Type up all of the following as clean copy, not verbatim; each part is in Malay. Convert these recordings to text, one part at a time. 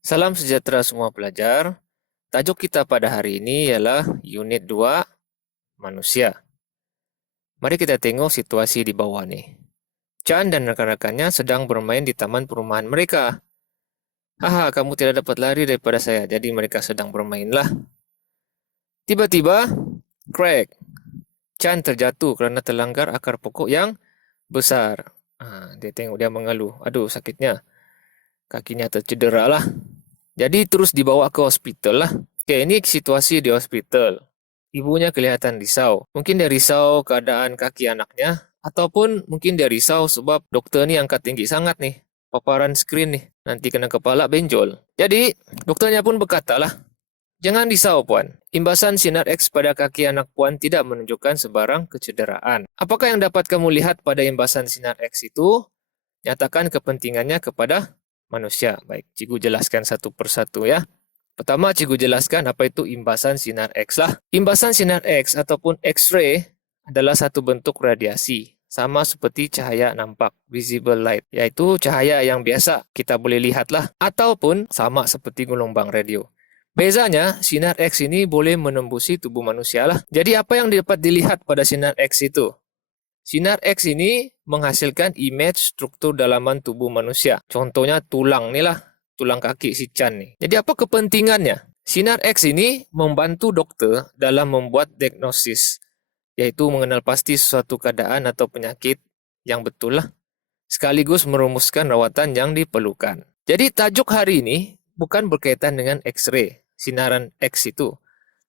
Salam sejahtera semua pelajar. Tajuk kita pada hari ini ialah Unit 2, Manusia. Mari kita tengok situasi di bawah nih. Chan dan rekan-rekannya sedang bermain di taman perumahan mereka. Haha, kamu tidak dapat lari daripada saya, jadi mereka sedang bermainlah. Tiba-tiba, crack. Chan terjatuh kerana terlanggar akar pokok yang besar. Dia tengok dia mengeluh. Aduh, sakitnya. Kakinya tercedera lah. Jadi terus dibawa ke hospital lah. Oke, ini situasi di hospital. Ibunya kelihatan risau. Mungkin dia risau keadaan kaki anaknya, ataupun mungkin dia risau sebab doktor ni angkat tinggi sangat nih. Paparan skrin nih, nanti kena kepala benjol. Jadi, doktornya pun berkata lah, jangan risau puan. Imbasan sinar X pada kaki anak puan tidak menunjukkan sebarang kecederaan. Apakah yang dapat kamu lihat pada imbasan sinar X itu? Nyatakan kepentingannya kepada manusia. Baik, cikgu jelaskan satu persatu ya. Pertama, cikgu jelaskan apa itu imbasan sinar X lah. Imbasan sinar X ataupun X-ray adalah satu bentuk radiasi. Sama seperti cahaya nampak, visible light. Yaitu cahaya yang biasa kita boleh lihat lah. Ataupun sama seperti gelombang radio. Bezanya, sinar X ini boleh menembusi tubuh manusia lah. Jadi apa yang dapat dilihat pada sinar X itu? Sinar X ini menghasilkan image struktur dalaman tubuh manusia. Contohnya tulang ni lah. Tulang kaki si Chan ni. Jadi apa kepentingannya? Sinar X ini membantu doktor dalam membuat diagnosis, yaitu mengenal pasti suatu keadaan atau penyakit yang betul lah, sekaligus merumuskan rawatan yang diperlukan. Jadi tajuk hari ini bukan berkaitan dengan X-ray, sinaran X itu,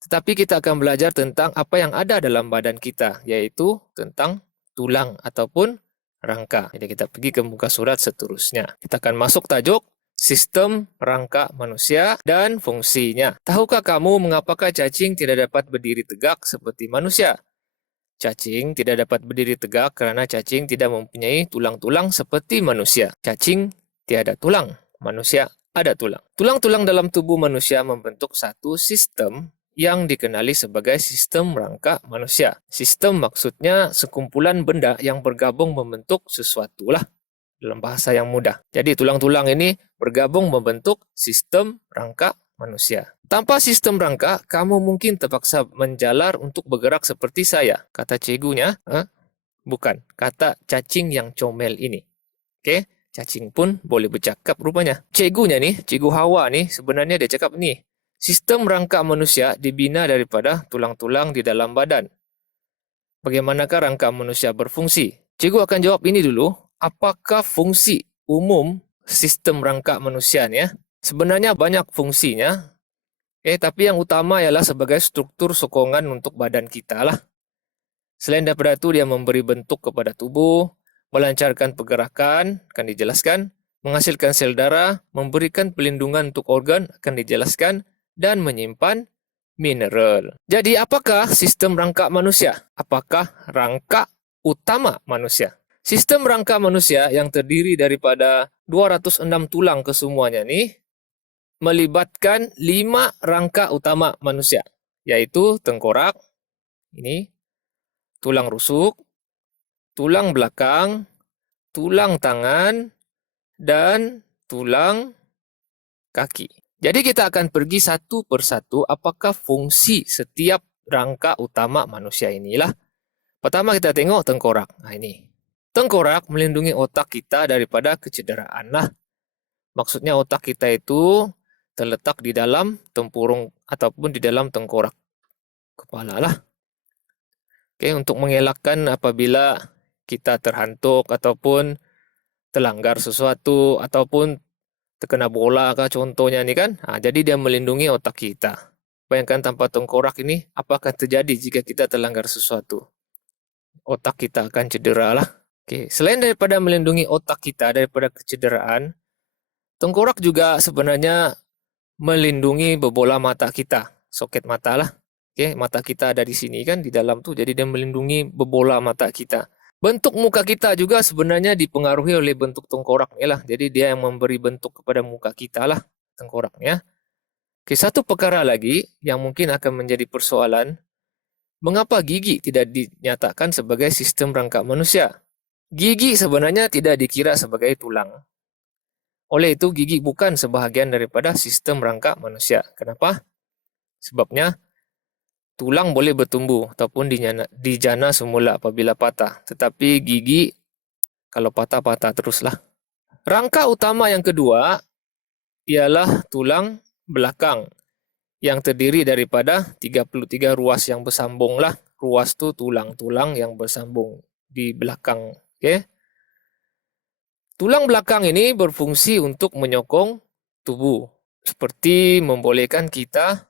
tetapi kita akan belajar tentang apa yang ada dalam badan kita, yaitu tentang tulang ataupun rangka. Jadi kita pergi ke muka surat seterusnya. Kita akan masuk tajuk sistem rangka manusia dan fungsinya. Tahukah kamu mengapakah cacing tidak dapat berdiri tegak seperti manusia? Cacing tidak dapat berdiri tegak kerana cacing tidak mempunyai tulang-tulang seperti manusia. Cacing tiada tulang, manusia ada tulang. Tulang-tulang dalam tubuh manusia membentuk satu sistem yang dikenali sebagai sistem rangka manusia. Sistem maksudnya sekumpulan benda yang bergabung membentuk sesuatu lah, dalam bahasa yang mudah. Jadi tulang-tulang ini bergabung membentuk sistem rangka manusia. Tanpa sistem rangka, kamu mungkin terpaksa menjalar untuk bergerak seperti saya. Kata cikgunya, bukan, kata cacing yang comel ini. Oke, cacing pun boleh bercakap rupanya. Cikgunya nih, cikgu Hawa nih, sebenarnya dia cakap nih, sistem rangka manusia dibina daripada tulang-tulang di dalam badan. Bagaimanakah rangka manusia berfungsi? Cikgu akan jawab ini dulu. Apakah fungsi umum sistem rangka manusia ni? Sebenarnya banyak fungsinya. Tapi yang utama ialah sebagai struktur sokongan untuk badan kita lah. Selain daripada itu, dia memberi bentuk kepada tubuh, melancarkan pergerakan, akan dijelaskan, menghasilkan sel darah, memberikan pelindungan untuk organ, akan dijelaskan, dan menyimpan mineral. Jadi apakah sistem rangka manusia? Apakah rangka utama manusia? Sistem rangka manusia yang terdiri daripada 206 tulang kesemuanya ni melibatkan 5 rangka utama manusia, yaitu tengkorak, ini, tulang rusuk, tulang belakang, tulang tangan, dan tulang kaki. Jadi kita akan pergi satu persatu apakah fungsi setiap rangka utama manusia inilah. Pertama kita tengok tengkorak. Ini. Tengkorak melindungi otak kita daripada kecederaan lah. Maksudnya otak kita itu terletak di dalam tempurung ataupun di dalam tengkorak kepala lah. Untuk mengelakkan apabila kita terhantuk ataupun terlanggar sesuatu ataupun terkena bola kah contohnya ni kan. Jadi dia melindungi otak kita. Bayangkan tanpa tengkorak ini, apa akan terjadi jika kita terlanggar sesuatu? Otak kita akan cedera lah. Selain daripada melindungi otak kita daripada kecederaan, tengkorak juga sebenarnya melindungi bola mata kita, soket mata lah. Mata kita ada di sini kan, di dalam tu, jadi dia melindungi bola mata kita. Bentuk muka kita juga sebenarnya dipengaruhi oleh bentuk tengkorak ni lah. Jadi dia yang memberi bentuk kepada muka kita lah, tengkoraknya. Satu perkara lagi yang mungkin akan menjadi persoalan, mengapa gigi tidak dinyatakan sebagai sistem rangka manusia? Gigi sebenarnya tidak dikira sebagai tulang. Oleh itu, gigi bukan sebahagian daripada sistem rangka manusia. Kenapa? Sebabnya, tulang boleh bertumbuh ataupun dijana semula apabila patah. Tetapi gigi, kalau patah-patah teruslah. Rangka utama yang kedua ialah tulang belakang yang terdiri daripada 33 ruas yang bersambung lah. Ruas tu tulang-tulang yang bersambung di belakang. Okay? Tulang belakang ini berfungsi untuk menyokong tubuh. Seperti membolehkan kita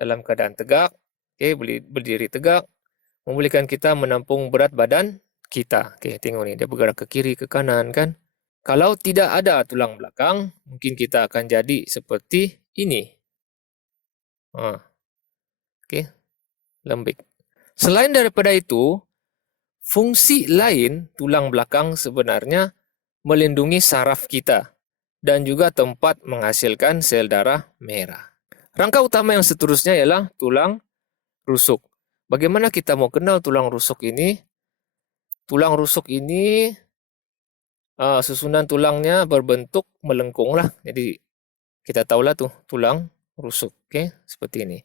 dalam keadaan tegak, boleh berdiri tegak, membolehkan kita menampung berat badan kita. Tengok ni, dia bergerak ke kiri, ke kanan kan. Kalau tidak ada tulang belakang, mungkin kita akan jadi seperti ini. Lembik. Selain daripada itu, fungsi lain tulang belakang sebenarnya melindungi saraf kita dan juga tempat menghasilkan sel darah merah. Rangka utama yang seterusnya ialah tulang rusuk. Bagaimana kita mau kenal tulang rusuk ini? Tulang rusuk ini susunan tulangnya berbentuk melengkung lah. Jadi kita tahulah tuh tulang rusuk. Seperti ini.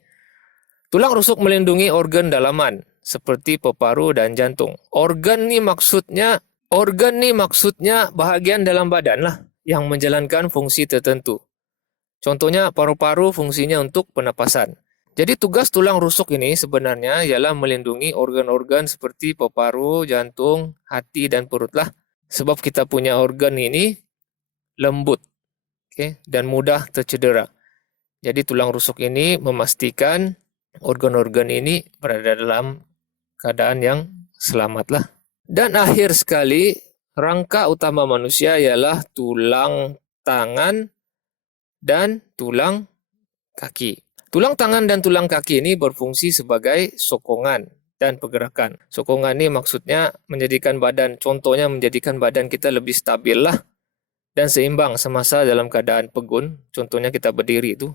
Tulang rusuk melindungi organ dalaman seperti paru dan jantung. Organ ni maksudnya bahagian dalam badan lah yang menjalankan fungsi tertentu. Contohnya paru-paru fungsinya untuk pernapasan. Jadi tugas tulang rusuk ini sebenarnya ialah melindungi organ-organ seperti paru, jantung, hati dan perut lah. Sebab kita punya organ ini lembut, dan mudah tercedera. Jadi tulang rusuk ini memastikan organ-organ ini berada dalam keadaan yang selamat lah. Dan akhir sekali, rangka utama manusia ialah tulang tangan dan tulang kaki. Tulang tangan dan tulang kaki ini berfungsi sebagai sokongan dan pergerakan. Sokongan ini maksudnya menjadikan badan, contohnya menjadikan badan kita lebih stabil lah dan seimbang semasa dalam keadaan pegun. Contohnya kita berdiri itu.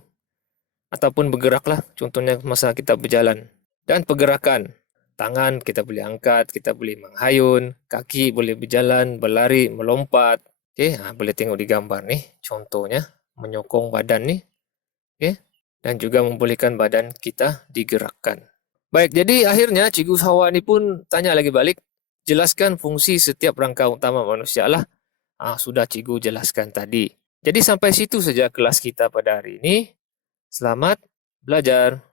Ataupun bergeraklah, contohnya masa kita berjalan. Dan pergerakan, tangan kita boleh angkat, kita boleh menghayun, kaki boleh berjalan, berlari, melompat. Boleh tengok di gambar nih, contohnya menyokong badan nih. Dan juga membolehkan badan kita digerakkan. Baik, jadi akhirnya Cikgu Hawa ni pun tanya lagi balik, jelaskan fungsi setiap rangka utama manusia lah. Sudah Cikgu jelaskan tadi. Jadi sampai situ saja kelas kita pada hari ini. Selamat belajar.